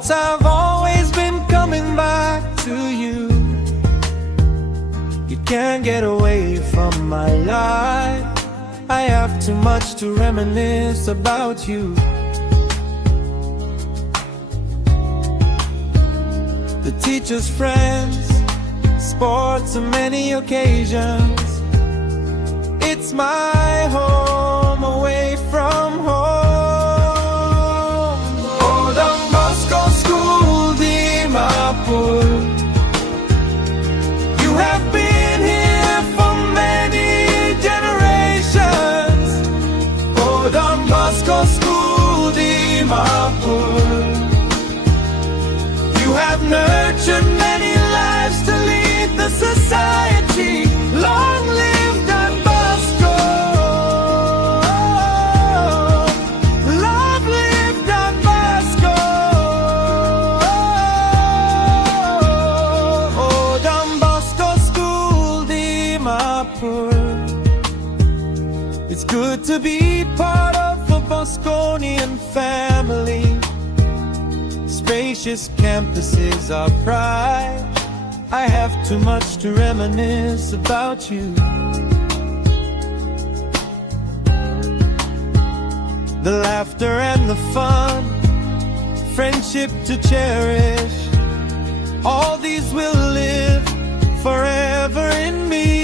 thoughts I've always been coming back to you. You can't get away from my life. I have too much to reminisce about you. The teacher's friends, sports and many occasions. It's my home away from home. Oh, Don Bosco School, Dimapur. You have been here for many generations. Oh, Don Bosco School, Dimapur. You have nurtured many lives to lead the society. Long live Don Bosco. Long live Don Bosco. Oh, Don Bosco School, Dimapur. It's good to be part of a Bosconian family. Spacious campuses are pride. I have too much to reminisce about you. The laughter and the fun, friendship to cherish, all these will live forever in me.